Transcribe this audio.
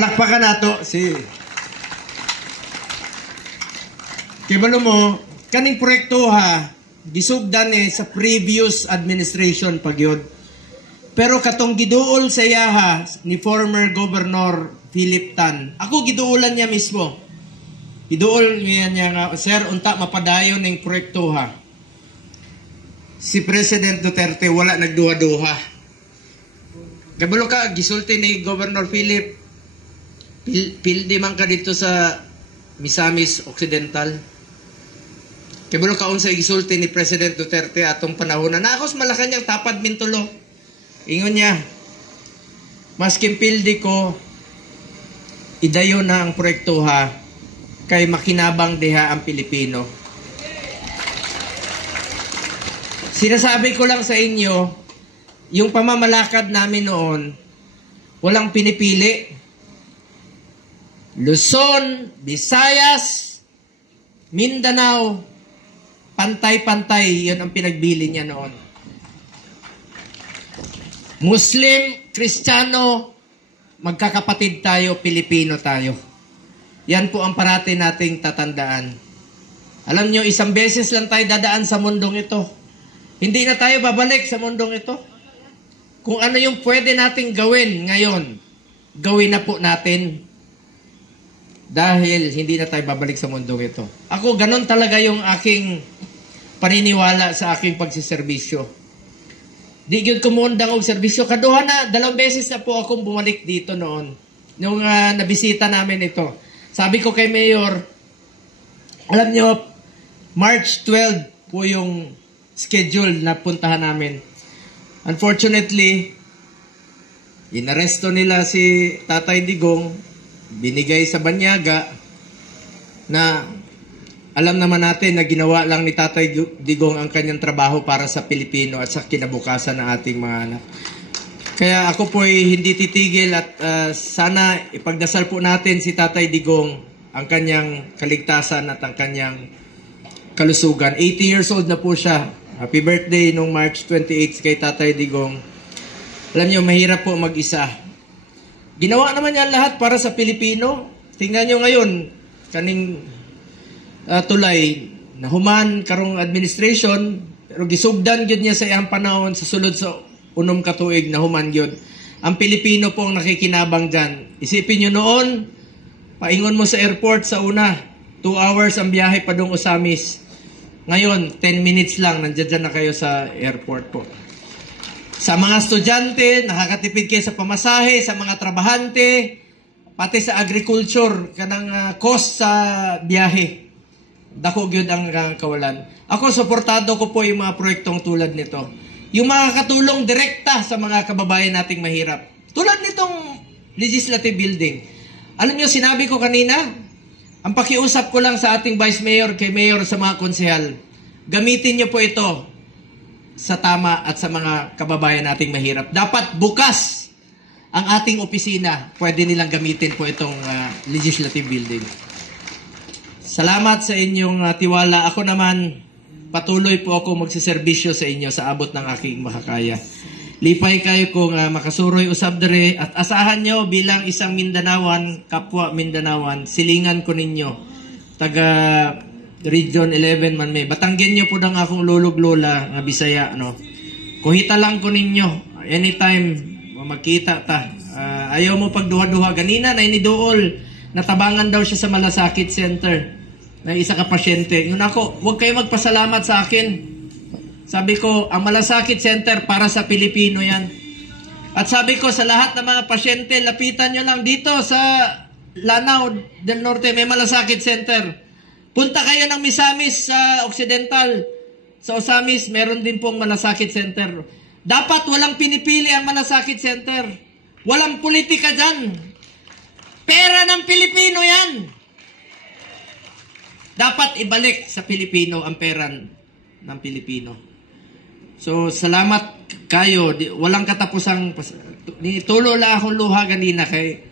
palakpakan nato si Kibalo mo, kaning proyekto ha, gisugdan sa previous administration pagyod. Pero katong giduol sa yaha ni former Governor Philip Tan, ako giduulan niya mismo. Giduol niya nga, sir, unta mapadayon ng proyekto ha. Si President Duterte wala nagduha-duha. Kabalo ka, gisulti ni Governor Philip, pildi man ka dito sa Misamis Occidental. Kabalo ka unsay gisulti ni President Duterte atong panahon na akos Malacañang tapad mintulo. Ingon niya, maskin pildi ko, idayo na ang proyekto ha, kay makinabang diha ang Pilipino. Sinasabi ko lang sa inyo, yung pamamalakad namin noon, walang pinipili. Luzon, Visayas, Mindanao, pantay-pantay, yun ang pinagbili niya noon. Muslim, Kristiyano, magkakapatid tayo, Pilipino tayo. Yan po ang parati nating tatandaan. Alam nyo, isang beses lang tayo dadaan sa mundong ito. Hindi na tayo babalik sa mundong ito. Kung ano yung pwede nating gawin ngayon, gawin na po natin. Dahil hindi na tayo babalik sa mundong ito. Ako, ganun talaga yung aking paniniwala sa aking pagsiservisyo. Di yun kumundang og serbisyo. Kaduha na, 2 beses na po akong bumalik dito noon. Nung nabisita namin ito. Sabi ko kay Mayor, alam nyo, March 12 po yung schedule na puntahan namin. Unfortunately, inaresto nila si Tatay Digong, binigay sa Banyaga, na alam naman natin na ginawa lang ni Tatay Digong ang kanyang trabaho para sa Pilipino at sa kinabukasan ng ating mga anak. Kaya ako po ay hindi titigil at sana ipagdasal po natin si Tatay Digong, ang kanyang kaligtasan at ang kanyang kalusugan. 80 years old na po siya. Happy birthday nung March 28 kay Tatay Digong. Alam niyo, mahirap po mag-isa. Ginawa naman niya lahat para sa Pilipino. Tingnan niyo ngayon, kaning tulay na human karong administration, pero gisugdan gyud niya sa iyang panahon sa sulod sa 6 ka tuig na human gyud. Ang Pilipino po ang nakikinabang diyan. Isipin niyo noon, paingon mo sa airport sa una, 2 hours ang biyahe padung Osamis. Ngayon, 10 minutes lang nandiyan na kayo sa airport po. Sa mga estudyante, nakakatipid kayo sa pamasahe, sa mga trabahante, pati sa agriculture, kanang cost sa biyahe. Dako gyud ang kawalan. Ako, suportado ko po yung mga proyektong tulad nito. Yung makakatulong direkta sa mga kababayan nating mahirap. Tulad nitong legislative building. Alam niyo, sinabi ko kanina, ang pakiusap ko lang sa ating Vice Mayor, kay Mayor, sa mga konsehal, gamitin niyo po ito sa tama at sa mga kababayan nating mahirap. Dapat bukas ang ating opisina, pwede nilang gamitin po itong legislative building. Salamat sa inyong tiwala. Ako naman, patuloy po ako magsiservisyo sa inyo sa abot ng aking makakaya. Lipay kayo kung makasuroy usab dere at asahan nyo bilang isang Mindanawan, kapwa Mindanawan, silingan ko ninyo. Taga Region 11 man may. Batanggen nyo po dang akong lulog-lola nga Bisaya, no? Kuhita lang ko ninyo. Anytime, magkita ta. Ayaw mo pagduha-duha. Ganina na iniduol. Natabangan daw siya sa Malasakit Center. Na isa ka pasyente. Yun ako, huwag kayo magpasalamat sa akin. Sabi ko, ang Malasakit Center para sa Pilipino yan. At sabi ko, sa lahat ng mga pasyente, lapitan nyo lang dito sa Lanao del Norte, may Malasakit Center. Punta kayo ng Misamis sa Occidental. Sa Osamis, meron din pong Malasakit Center. Dapat walang pinipili ang Malasakit Center. Walang politika dyan. Pera ng Pilipino yan. Dapat ibalik sa Pilipino ang pera ng Pilipino. So, salamat kayo. Walang katapusang, tulo lang akong luha ganina kay